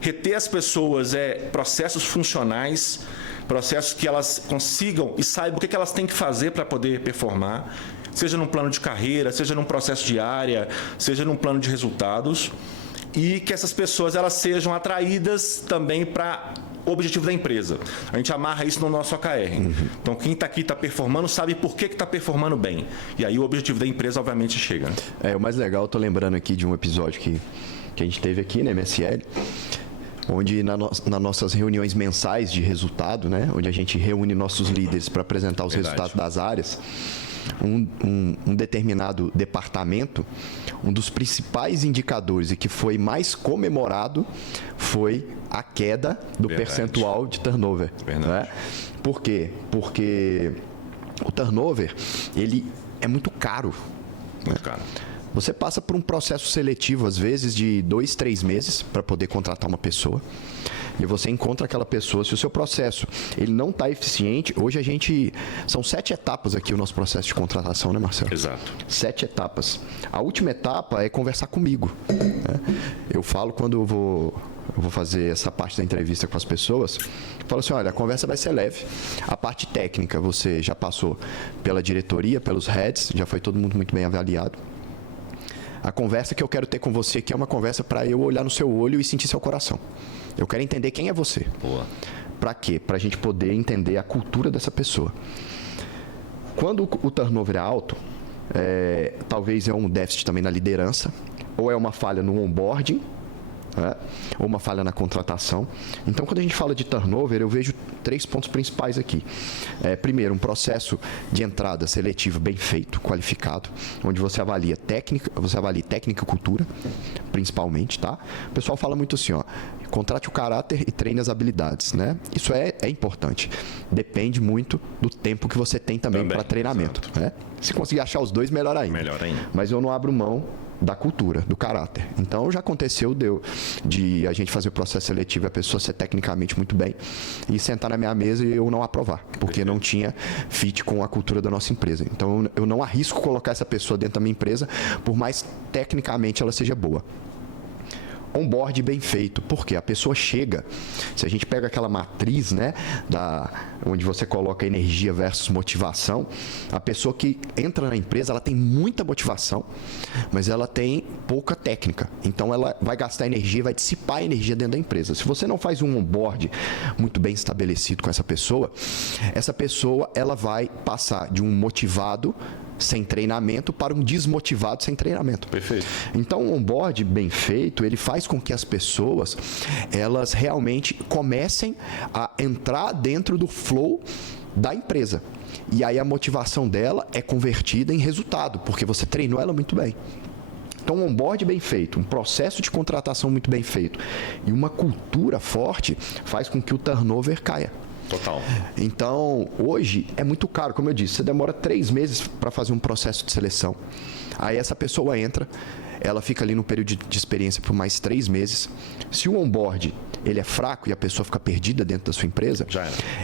Reter as pessoas processos funcionais, processos que elas consigam e saibam o que elas têm que fazer para poder performar, seja num plano de carreira, seja num processo de área, seja num plano de resultados, e que essas pessoas elas sejam atraídas também para o objetivo da empresa. A gente amarra isso no nosso OKR. Então, quem está aqui está performando, sabe por que está performando bem. E aí o objetivo da empresa, obviamente, chega. O mais legal, eu estou lembrando aqui de um episódio que a gente teve aqui na MSL, onde nas nossas reuniões mensais de resultado, né, onde a gente reúne nossos líderes para apresentar os resultados das áreas, um determinado departamento, um dos principais indicadores e que foi mais comemorado foi a queda do percentual de turnover. Né? Por quê? Porque o turnover, ele é muito caro. Muito caro. Você passa por um processo seletivo, às vezes, de 2, 3 meses para poder contratar uma pessoa. E você encontra aquela pessoa. Se o seu processo ele não está eficiente, hoje a gente... São 7 etapas aqui o nosso processo de contratação, né, Marcelo? Exato. 7 etapas. A última etapa é conversar comigo. Né? Eu falo quando eu vou fazer essa parte da entrevista com as pessoas, eu falo assim, olha, a conversa vai ser leve. A parte técnica você já passou pela diretoria, pelos heads, já foi todo mundo muito bem avaliado. A conversa que eu quero ter com você aqui é uma conversa para eu olhar no seu olho e sentir seu coração. Eu quero entender quem é você. Boa. Para quê? Para a gente poder entender a cultura dessa pessoa. Quando o turnover é alto, talvez é um déficit também na liderança, ou é uma falha no onboarding, ou uma falha na contratação. Então, quando a gente fala de turnover, eu vejo 3 pontos principais aqui. Primeiro, um processo de entrada seletivo bem feito, qualificado, onde você avalia técnica e cultura, principalmente, tá? O pessoal fala muito assim, ó, contrate o caráter e treine as habilidades, né? Isso é importante. Depende muito do tempo que você tem também para treinamento, né? Se conseguir achar os dois, melhor ainda. Melhor ainda. Mas eu não abro mão da cultura, do caráter. Então, já aconteceu de a gente fazer o processo seletivo e a pessoa ser tecnicamente muito bem e sentar na minha mesa e eu não aprovar, porque não tinha fit com a cultura da nossa empresa. Então, eu não arrisco colocar essa pessoa dentro da minha empresa, por mais tecnicamente ela seja boa. Onboard bem feito, porque a pessoa chega, se a gente pega aquela matriz, né, onde você coloca energia versus motivação, a pessoa que entra na empresa, ela tem muita motivação, mas ela tem pouca técnica, então ela vai gastar energia, vai dissipar a energia dentro da empresa. Se você não faz um onboard muito bem estabelecido com essa pessoa ela vai passar de um motivado sem treinamento para um desmotivado sem treinamento. Perfeito. Então, o onboard bem feito, ele faz com que as pessoas, elas realmente comecem a entrar dentro do flow da empresa. E aí a motivação dela é convertida em resultado, porque você treinou ela muito bem. Então, um onboard bem feito, um processo de contratação muito bem feito e uma cultura forte faz com que o turnover caia. Total. Então, hoje é muito caro, como eu disse, você demora 3 meses para fazer um processo de seleção. Aí essa pessoa entra, ela fica ali no período de experiência por mais 3 meses. Se o onboard ele é fraco e a pessoa fica perdida dentro da sua empresa,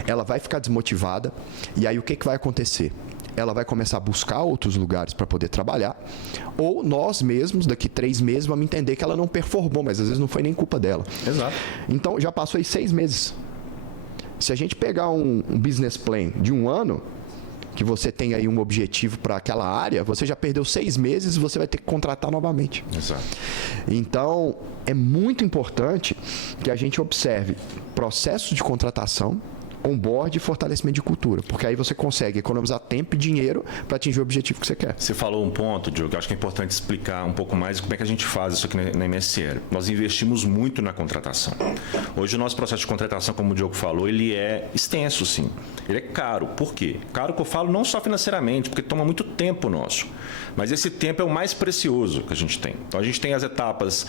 ela vai ficar desmotivada. E aí o que vai acontecer? Ela vai começar a buscar outros lugares para poder trabalhar, ou nós mesmos, daqui 3 meses, vamos entender que ela não performou, mas às vezes não foi nem culpa dela. Exato. Então, já passou aí 6 meses. Se a gente pegar um business plan de 1 ano, que você tem aí um objetivo para aquela área, você já perdeu 6 meses e você vai ter que contratar novamente. Exato. Então, é muito importante que a gente observe processos de contratação, onboard e fortalecimento de cultura, porque aí você consegue economizar tempo e dinheiro para atingir o objetivo que você quer. Você falou um ponto, Diogo, que eu acho que é importante explicar um pouco mais como é que a gente faz isso aqui na MSL. Nós investimos muito na contratação. Hoje o nosso processo de contratação, como o Diogo falou, ele é extenso, sim. Ele é caro. Por quê? Caro que eu falo não só financeiramente, porque toma muito tempo nosso, mas esse tempo é o mais precioso que a gente tem. Então a gente tem as etapas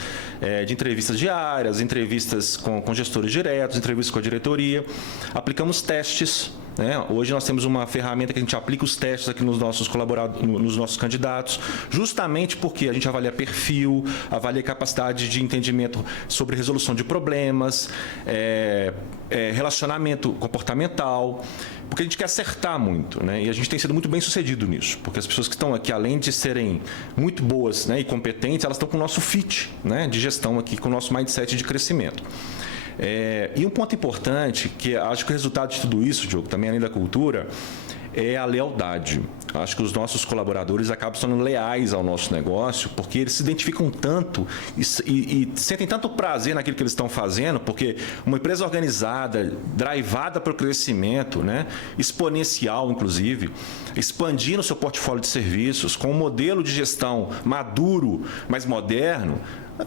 de entrevistas diárias, entrevistas com gestores diretos, entrevistas com a diretoria, aplicamos testes, né? Hoje nós temos uma ferramenta que a gente aplica os testes aqui nos nossos colaboradores, nos nossos candidatos, justamente porque a gente avalia perfil, avalia capacidade de entendimento sobre resolução de problemas, relacionamento comportamental, porque a gente quer acertar muito, né? E a gente tem sido muito bem sucedido nisso, porque as pessoas que estão aqui, além de serem muito boas, né, e competentes, elas estão com o nosso fit, né, de gestão aqui, com o nosso mindset de crescimento. E um ponto importante, que acho que o resultado de tudo isso, Diogo, também além da cultura, é a lealdade. Acho que os nossos colaboradores acabam sendo leais ao nosso negócio, porque eles se identificam tanto e sentem tanto prazer naquilo que eles estão fazendo, porque uma empresa organizada, drivada para o crescimento, né, exponencial, inclusive, expandindo o seu portfólio de serviços, com um modelo de gestão maduro, mais moderno,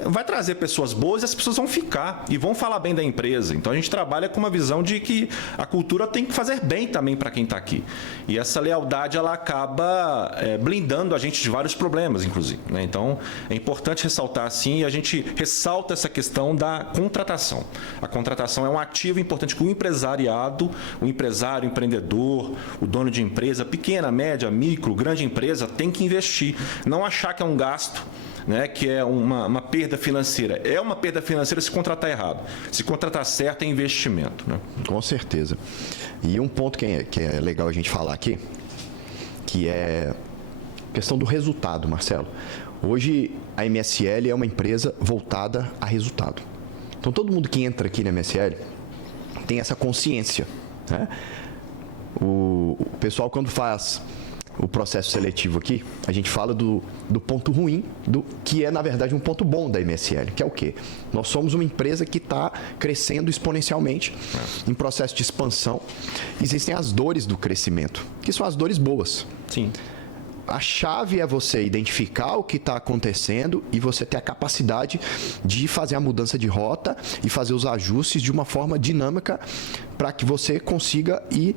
vai trazer pessoas boas e as pessoas vão ficar e vão falar bem da empresa. Então, a gente trabalha com uma visão de que a cultura tem que fazer bem também para quem está aqui. E essa lealdade, ela acaba blindando a gente de vários problemas, inclusive, né? Então, é importante ressaltar, sim, e a gente ressalta essa questão da contratação. A contratação é um ativo importante que o empresariado, o empresário, o empreendedor, o dono de empresa, pequena, média, micro, grande empresa, tem que investir. Não achar que é um gasto, né, que é uma perda financeira. É uma perda financeira se contratar errado. Se contratar certo, é investimento, né? Com certeza. E um ponto que é legal a gente falar aqui, que é a questão do resultado, Marcelo. Hoje, a MSL é uma empresa voltada a resultado. Então, todo mundo que entra aqui na MSL tem essa consciência, né? O pessoal, quando faz o processo seletivo aqui, a gente fala do ponto ruim, que é, na verdade, um ponto bom da MSL, que é o quê? Nós somos uma empresa que está crescendo exponencialmente, em processo de expansão. Existem as dores do crescimento, que são as dores boas. Sim. A chave é você identificar o que está acontecendo e você ter a capacidade de fazer a mudança de rota e fazer os ajustes de uma forma dinâmica para que você consiga ir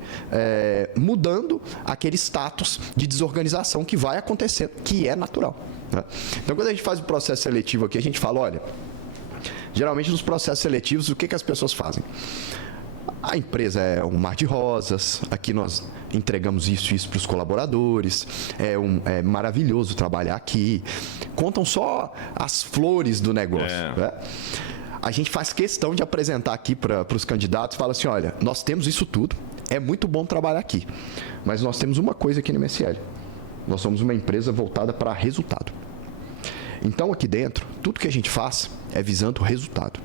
mudando aquele status de desorganização que vai acontecendo, que é natural, né? Então, quando a gente faz o processo seletivo aqui, a gente fala, olha, geralmente nos processos seletivos, o que as pessoas fazem? A empresa é um mar de rosas, aqui nós entregamos isso para os colaboradores, é maravilhoso trabalhar aqui, contam só as flores do negócio, né? A gente faz questão de apresentar aqui para os candidatos, fala assim, olha, nós temos isso tudo, é muito bom trabalhar aqui, mas nós temos uma coisa aqui no MSL, nós somos uma empresa voltada para resultado. Então, aqui dentro, tudo que a gente faz é visando o resultado.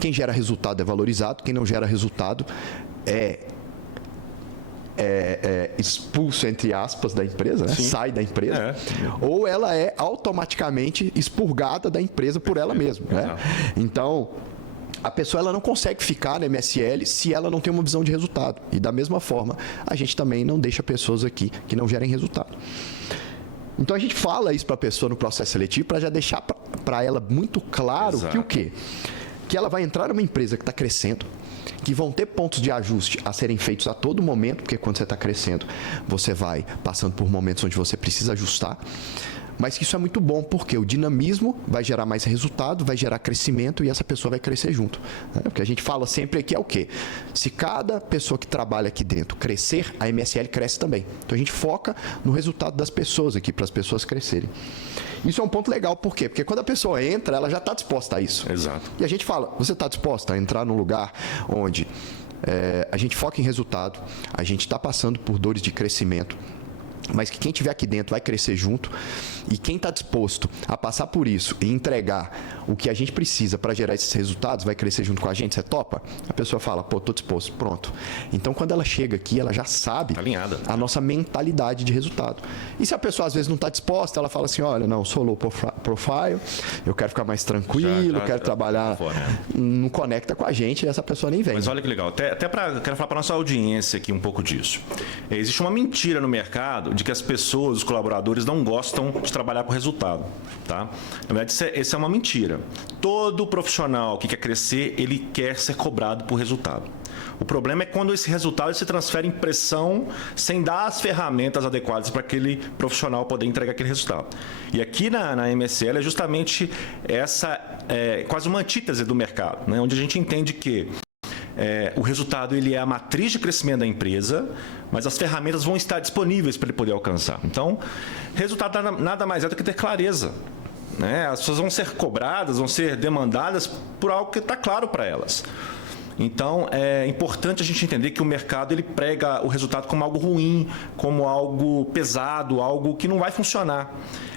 Quem gera resultado é valorizado, quem não gera resultado é expulso, entre aspas, da empresa, né? Sai da empresa, ou ela é automaticamente expurgada da empresa por ela mesma, né? Então, a pessoa ela não consegue ficar na MSL se ela não tem uma visão de resultado. E da mesma forma, a gente também não deixa pessoas aqui que não gerem resultado. Então, a gente fala isso para a pessoa no processo seletivo para já deixar para ela muito claro que o quê? Que ela vai entrar numa empresa que está crescendo, que vão ter pontos de ajuste a serem feitos a todo momento, porque quando você está crescendo, você vai passando por momentos onde você precisa ajustar, mas que isso é muito bom, porque o dinamismo vai gerar mais resultado, vai gerar crescimento e essa pessoa vai crescer junto, né? O que a gente fala sempre aqui é o quê? Se cada pessoa que trabalha aqui dentro crescer, a MSL cresce também. Então a gente foca no resultado das pessoas aqui, para as pessoas crescerem. Isso é um ponto legal, por quê? Porque quando a pessoa entra, ela já está disposta a isso. Exato. E a gente fala, você está disposta a entrar num lugar onde a gente foca em resultado, a gente está passando por dores de crescimento, mas que quem estiver aqui dentro vai crescer junto, e quem está disposto a passar por isso e entregar o que a gente precisa para gerar esses resultados vai crescer junto com a gente, você topa? A pessoa fala, pô, estou disposto, pronto. Então, quando ela chega aqui, ela já sabe a nossa mentalidade de resultado. E se a pessoa às vezes não está disposta, ela fala assim, olha, não, sou low profile, eu quero ficar mais tranquilo, quero trabalhar, não conecta com a gente, e essa pessoa nem vem. Mas olha que legal, quero falar para nossa audiência aqui um pouco disso. Existe uma mentira no mercado de que as pessoas, os colaboradores, não gostam de trabalhar por resultado, tá? Na verdade, essa é uma mentira. Todo profissional que quer crescer, ele quer ser cobrado por resultado. O problema é quando esse resultado se transfere em pressão sem dar as ferramentas adequadas para aquele profissional poder entregar aquele resultado. E aqui na MSL é justamente essa, quase uma antítese do mercado, né? Onde a gente entende que o resultado ele é a matriz de crescimento da empresa, mas as ferramentas vão estar disponíveis para ele poder alcançar. Então, resultado nada mais é do que ter clareza, né? As pessoas vão ser cobradas, vão ser demandadas por algo que está claro para elas. Então, é importante a gente entender que o mercado ele prega o resultado como algo ruim, como algo pesado, algo que não vai funcionar.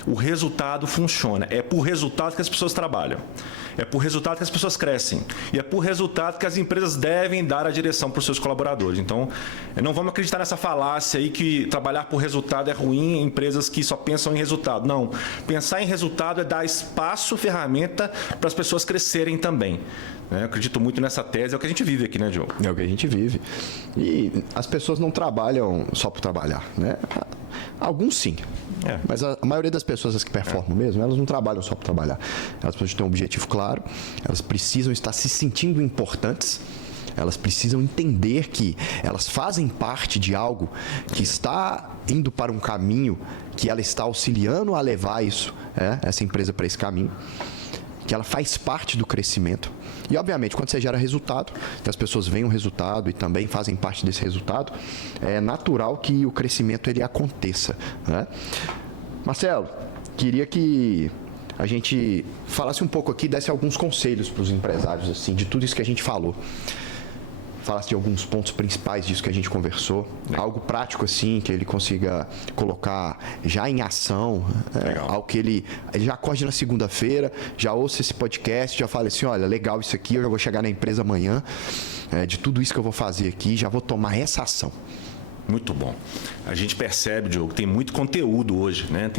O resultado funciona. É por resultado que as pessoas trabalham. É por resultado que as pessoas crescem. E é por resultado que as empresas devem dar a direção para os seus colaboradores. Então, não vamos acreditar nessa falácia aí que trabalhar por resultado é ruim em empresas que só pensam em resultado. Não. Pensar em resultado é dar espaço, ferramenta para as pessoas crescerem também. Eu acredito muito nessa tese, é o que a gente vive aqui, né, Diogo? É o que a gente vive. E as pessoas não trabalham só por trabalhar, né? Alguns sim. Mas a maioria das pessoas, as que performam mesmo, elas não trabalham só por trabalhar. Elas precisam ter um objetivo claro, elas precisam estar se sentindo importantes, elas precisam entender que elas fazem parte de algo que está indo para um caminho que ela está auxiliando a levar essa empresa para esse caminho, que ela faz parte do crescimento. E, obviamente, quando você gera resultado, que as pessoas veem o resultado e também fazem parte desse resultado, é natural que o crescimento ele aconteça, né? Marcelo, queria que a gente falasse um pouco aqui, desse alguns conselhos para os empresários, assim, de tudo isso que a gente falou. Falasse de alguns pontos principais disso que a gente conversou, algo prático assim, que ele consiga colocar já em ação, algo que ele já acorde na segunda-feira, já ouça esse podcast, já fale assim, olha, legal isso aqui, eu já vou chegar na empresa amanhã, de tudo isso que eu vou fazer aqui, já vou tomar essa ação. Muito bom. A gente percebe, Diogo, tem muito conteúdo hoje, né?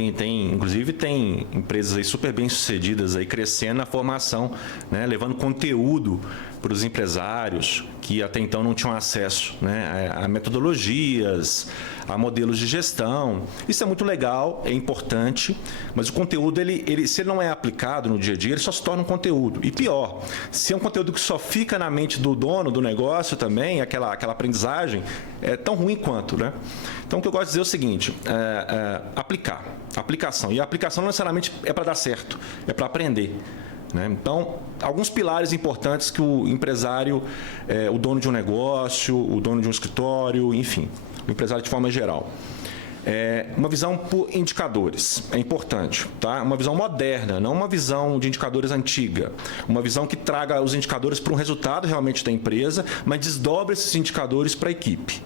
Inclusive tem empresas aí super bem sucedidas aí crescendo na formação, né? Levando conteúdo para os empresários que até então não tinham acesso, né? A metodologias, a modelos de gestão. Isso é muito legal, é importante, mas o conteúdo, se ele não é aplicado no dia a dia, ele só se torna um conteúdo. E pior, se é um conteúdo que só fica na mente do dono do negócio também, aquela aprendizagem, é tão ruim quanto, né? Então, o que eu gosto de dizer é o seguinte, aplicação. E a aplicação não necessariamente é para dar certo, é para aprender. Então, alguns pilares importantes que o empresário, o dono de um negócio, o dono de um escritório, enfim, o empresário de forma geral. Uma visão por indicadores, é importante, tá? Uma visão moderna, não uma visão de indicadores antiga. Uma visão que traga os indicadores para um resultado realmente da empresa, mas desdobre esses indicadores para a equipe.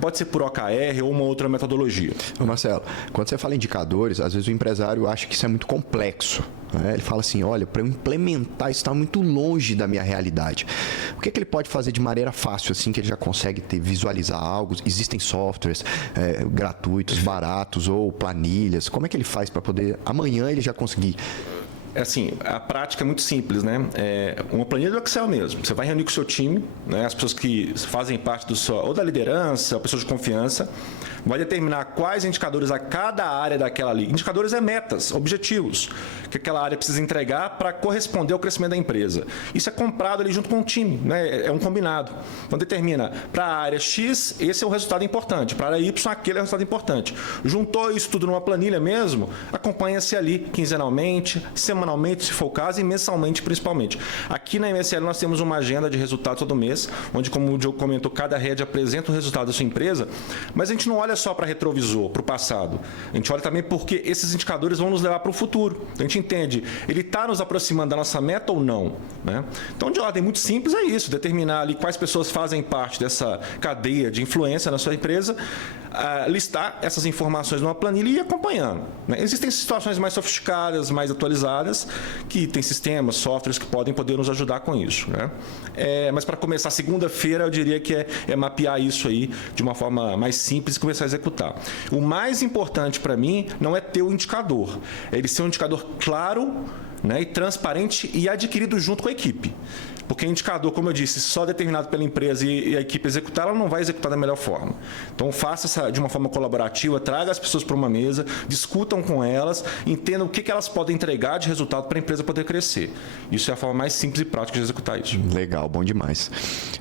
Pode ser por OKR ou uma outra metodologia. Marcelo, quando você fala em indicadores, às vezes o empresário acha que isso é muito complexo. Né? Ele fala assim, olha, para eu implementar isso está muito longe da minha realidade. O que ele pode fazer de maneira fácil, assim, que ele já consegue visualizar algo? Existem softwares gratuitos, baratos ou planilhas. Como é que ele faz para poder, amanhã, ele já conseguir... Assim, a prática é muito simples, né? Uma planilha do Excel mesmo. Você vai reunir com o seu time, né? As pessoas que fazem parte ou da liderança, ou pessoas de confiança, vai determinar quais indicadores a cada área daquela ali. Indicadores é metas, objetivos, que aquela área precisa entregar para corresponder ao crescimento da empresa. Isso é comprado ali junto com o time, né? É um combinado. Então determina para a área X, esse é o resultado importante, para a área Y, aquele é o resultado importante. Juntou isso tudo numa planilha mesmo, acompanha-se ali quinzenalmente, semanalmente, se for o caso, e mensalmente principalmente. Aqui na MSL nós temos uma agenda de resultados todo mês, onde, como o Diogo comentou, cada head apresenta o resultado da sua empresa, mas a gente não olha só para retrovisor, para o passado. A gente olha também porque esses indicadores vão nos levar para o futuro. A gente entende, ele está nos aproximando da nossa meta ou não, né? Então, de ordem muito simples é isso, determinar ali quais pessoas fazem parte dessa cadeia de influência na sua empresa, listar essas informações numa planilha e ir acompanhando, né? Existem situações mais sofisticadas, mais atualizadas, que tem sistemas, softwares que podem nos ajudar com isso, né? Mas para começar segunda-feira, eu diria que é mapear isso aí de uma forma mais simples e começar a executar. O mais importante para mim não é ter o indicador, é ele ser um indicador claro, né, e transparente e adquirido junto com a equipe. Porque indicador, como eu disse, só determinado pela empresa e a equipe executar, ela não vai executar da melhor forma. Então, faça de uma forma colaborativa, traga as pessoas para uma mesa, discutam com elas, entendam o que elas podem entregar de resultado para a empresa poder crescer. Isso é a forma mais simples e prática de executar isso. Legal, bom demais.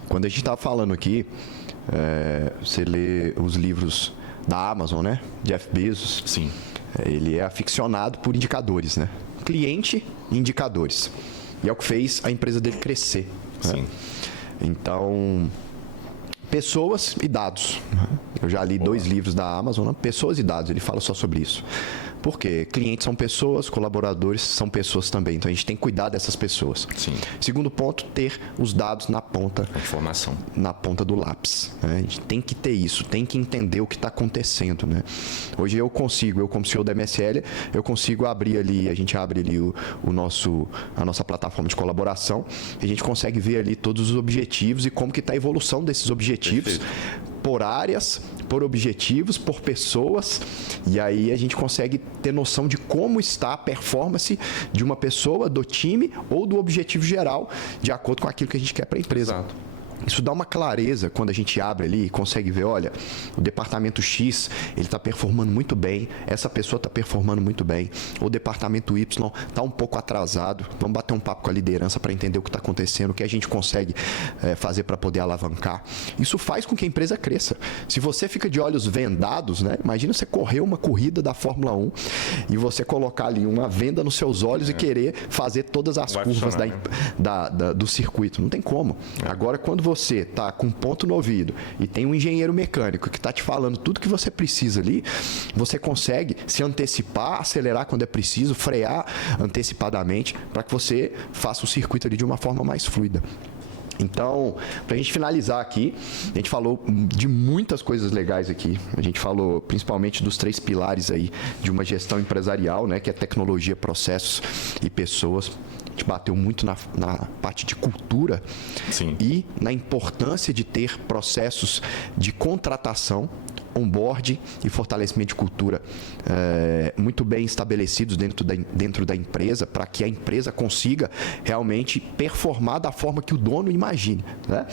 Quando a gente estava falando aqui, você lê os livros da Amazon, né? Jeff Bezos. Sim. Ele é aficionado por indicadores, né? Cliente e indicadores. E é o que fez a empresa dele crescer. Sim. Né? Então, pessoas e dados. Eu já li 2 livros da Amazon, Pessoas e Dados, ele fala só sobre isso. Porque clientes são pessoas, colaboradores são pessoas também. Então a gente tem que cuidar dessas pessoas. Sim. Segundo ponto, ter os dados na ponta. A informação. Na ponta do lápis. Né? A gente tem que ter isso, tem que entender o que está acontecendo. Né? Hoje eu como CEO da MSL, eu consigo abrir ali, a gente abre ali a nossa plataforma de colaboração, e a gente consegue ver ali todos os objetivos e como que está a evolução desses objetivos. Perfeito. Por áreas, por objetivos, por pessoas, e aí a gente consegue ter noção de como está a performance de uma pessoa, do time ou do objetivo geral, de acordo com aquilo que a gente quer para a empresa. Exato. Isso dá uma clareza quando a gente abre ali e consegue ver, olha, o departamento X, ele está performando muito bem, essa pessoa está performando muito bem, o departamento Y está um pouco atrasado, vamos bater um papo com a liderança para entender o que está acontecendo, o que a gente consegue fazer para poder alavancar. Isso faz com que a empresa cresça. Se você fica de olhos vendados, né? Imagina você correr uma corrida da Fórmula 1 e você colocar ali uma venda nos seus olhos e querer fazer todas as curvas do circuito. Não tem como. Agora, quando você está com um ponto no ouvido e tem um engenheiro mecânico que está te falando tudo que você precisa ali, você consegue se antecipar, acelerar quando é preciso, frear antecipadamente para que você faça o circuito ali de uma forma mais fluida. Então, para a gente finalizar aqui, a gente falou de muitas coisas legais aqui. A gente falou principalmente dos 3 pilares aí de uma gestão empresarial, né, que é tecnologia, processos e pessoas. A gente bateu muito na parte de cultura. Sim. E na importância de ter processos de contratação, onboard e fortalecimento de cultura muito bem estabelecidos dentro da empresa, para que a empresa consiga realmente performar da forma que o dono imagine. Né?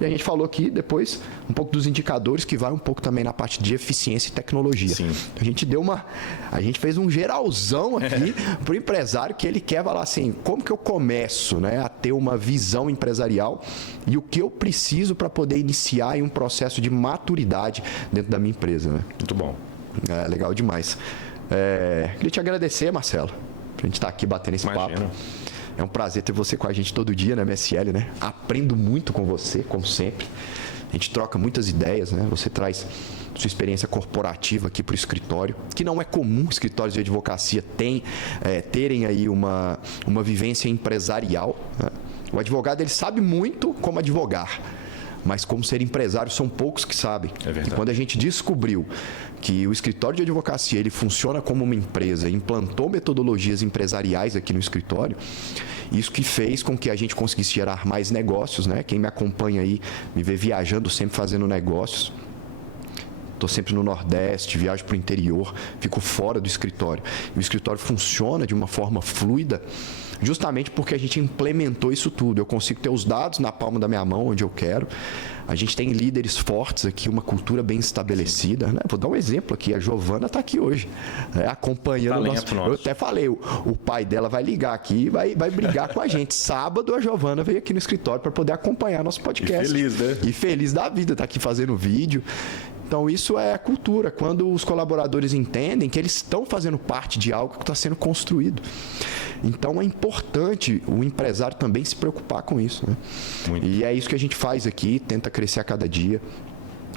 E a gente falou aqui depois um pouco dos indicadores, que vai um pouco também na parte de eficiência e tecnologia. Sim. A gente fez um geralzão aqui para o empresário, que ele quer falar assim, como que eu começo, né, a ter uma visão empresarial e o que eu preciso para poder iniciar em um processo de maturidade dentro da minha empresa. Né? Muito bom. Legal demais. Queria te agradecer, Marcelo, por a gente estar aqui batendo esse papo. É um prazer ter você com a gente todo dia na MSL, né? Aprendo muito com você, como sempre. A gente troca muitas ideias, né? Você traz sua experiência corporativa aqui para o escritório, que não é comum escritórios de advocacia terem aí uma vivência empresarial. Né? O advogado, ele sabe muito como advogar, mas como ser empresário são poucos que sabem. É verdade. E quando a gente descobriu que o escritório de advocacia ele funciona como uma empresa, implantou metodologias empresariais aqui no escritório, isso que fez com que a gente conseguisse gerar mais negócios, né? Quem me acompanha aí me vê viajando, sempre fazendo negócios. Estou sempre no Nordeste, viajo para o interior, fico fora do escritório. E o escritório funciona de uma forma fluida, justamente porque a gente implementou isso tudo. Eu consigo ter os dados na palma da minha mão, onde eu quero. A gente tem líderes fortes aqui, uma cultura bem estabelecida. Né? Vou dar um exemplo aqui. A Giovana está aqui hoje, acompanhando o nosso... Eu até falei, o pai dela vai ligar aqui e vai brigar com a gente. Sábado, a Giovana veio aqui no escritório para poder acompanhar nosso podcast. E feliz, né? E feliz da vida, está aqui fazendo vídeo. Então, isso é a cultura, quando os colaboradores entendem que eles estão fazendo parte de algo que está sendo construído. Então, é importante o empresário também se preocupar com isso. Né? E é isso que a gente faz aqui, tenta crescer a cada dia.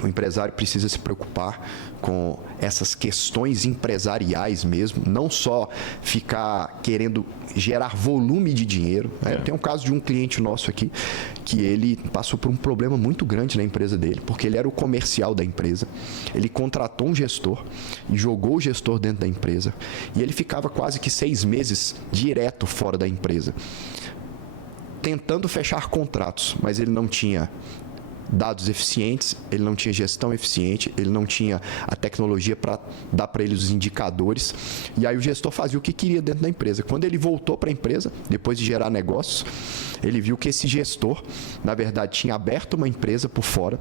O empresário precisa se preocupar com essas questões empresariais mesmo, não só ficar querendo gerar volume de dinheiro. Né? Tem um caso de um cliente nosso aqui que ele passou por um problema muito grande na empresa dele, porque ele era o comercial da empresa. Ele contratou um gestor e jogou o gestor dentro da empresa. E ele ficava quase que 6 meses direto fora da empresa, tentando fechar contratos, mas ele não tinha dados eficientes, ele não tinha gestão eficiente, ele não tinha a tecnologia para dar para ele os indicadores. E aí o gestor fazia o que queria dentro da empresa. Quando ele voltou para a empresa, depois de gerar negócios, ele viu que esse gestor, na verdade, tinha aberto uma empresa por fora.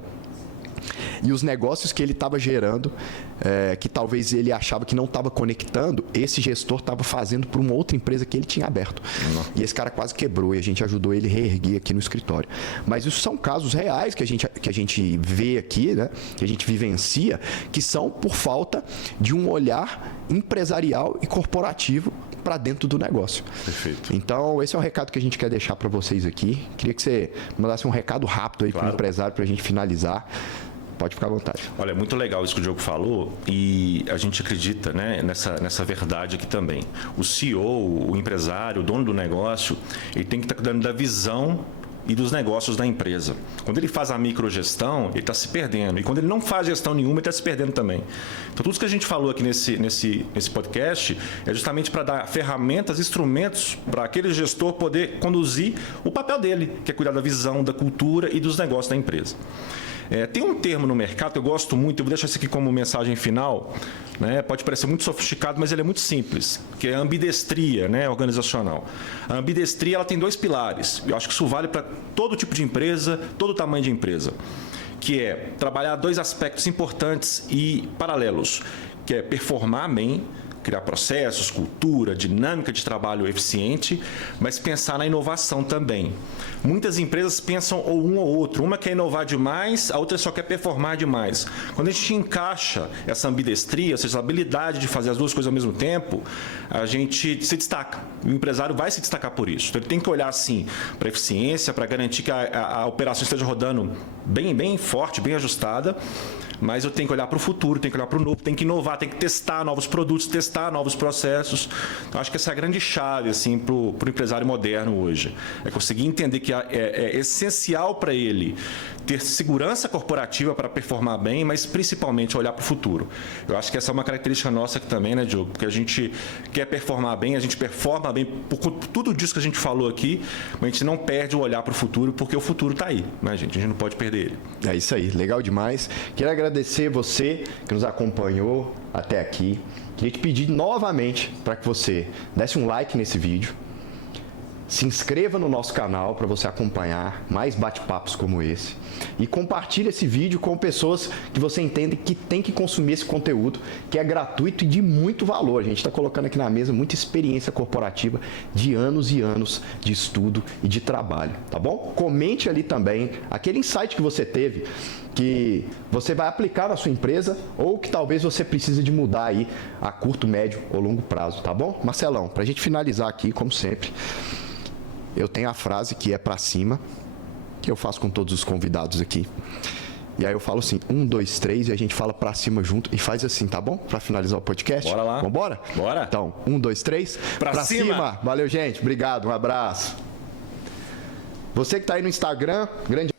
E os negócios que ele estava gerando, que talvez ele achava que não estava conectando, esse gestor estava fazendo para uma outra empresa que ele tinha aberto. E esse cara quase quebrou e a gente ajudou ele a reerguer aqui no escritório. Mas isso são casos reais que a gente vê aqui, né? Que a gente vivencia, que são por falta de um olhar empresarial e corporativo para dentro do negócio. Perfeito. Então, esse é o recado que a gente quer deixar para vocês aqui. Queria que você mandasse um recado rápido aí para o empresário para a gente finalizar. Pode ficar à vontade. Olha, é muito legal isso que o Diogo falou e a gente acredita, né, nessa verdade aqui também. O CEO, o empresário, o dono do negócio, ele tem que estar cuidando da visão e dos negócios da empresa. Quando ele faz a microgestão, ele está se perdendo. E quando ele não faz gestão nenhuma, ele está se perdendo também. Então, tudo isso que a gente falou aqui nesse podcast é justamente para dar ferramentas, instrumentos para aquele gestor poder conduzir o papel dele, que é cuidar da visão, da cultura e dos negócios da empresa. Tem um termo no mercado que eu gosto muito, eu vou deixar isso aqui como mensagem final, né? Pode parecer muito sofisticado, mas ele é muito simples, que é a ambidestria, né, organizacional. A ambidestria ela tem 2 pilares, eu acho que isso vale para todo tipo de empresa, todo tamanho de empresa, que é trabalhar 2 aspectos importantes e paralelos, que é performar bem, criar processos, cultura, dinâmica de trabalho eficiente, mas pensar na inovação também. Muitas empresas pensam ou um ou outro. Uma quer inovar demais, a outra só quer performar demais. Quando a gente encaixa essa ambidestria, ou seja, a habilidade de fazer as 2 coisas ao mesmo tempo, a gente se destaca. O empresário vai se destacar por isso. Então, ele tem que olhar, assim, para a eficiência, para garantir que a operação esteja rodando bem forte, bem ajustada, mas eu tenho que olhar para o futuro, tenho que olhar para o novo, tenho que inovar, tenho que testar novos produtos, testar novos processos. Então, acho que essa é a grande chave assim, para o empresário moderno hoje. É conseguir entender que é essencial para ele ter segurança corporativa para performar bem, mas principalmente olhar para o futuro. Eu acho que essa é uma característica nossa aqui também, né, Diogo? Porque a gente quer performar bem, a gente performa bem por tudo disso que a gente falou aqui, mas a gente não perde o olhar para o futuro, porque o futuro está aí, né, gente? A gente não pode perder ele. É isso aí, legal demais. Quero agradecer você que nos acompanhou até aqui. Queria te pedir novamente para que você desse um like nesse vídeo, se inscreva no nosso canal para você acompanhar mais bate-papos como esse e compartilhe esse vídeo com pessoas que você entende que tem que consumir esse conteúdo, que é gratuito e de muito valor. A gente está colocando aqui na mesa muita experiência corporativa de anos e anos de estudo e de trabalho, tá bom? Comente ali também aquele insight que você teve, que você vai aplicar na sua empresa ou que talvez você precise de mudar aí a curto, médio ou longo prazo, tá bom? Marcelão, para a gente finalizar aqui, como sempre, eu tenho a frase que é para cima, que eu faço com todos os convidados aqui. E aí eu falo assim, 1, 2, 3, e a gente fala para cima junto e faz assim, tá bom? Para finalizar o podcast. Bora lá. Vambora? Bora. Então, 1, 2, 3. Pra cima. Valeu, gente. Obrigado. Um abraço. Você que tá aí no Instagram, grande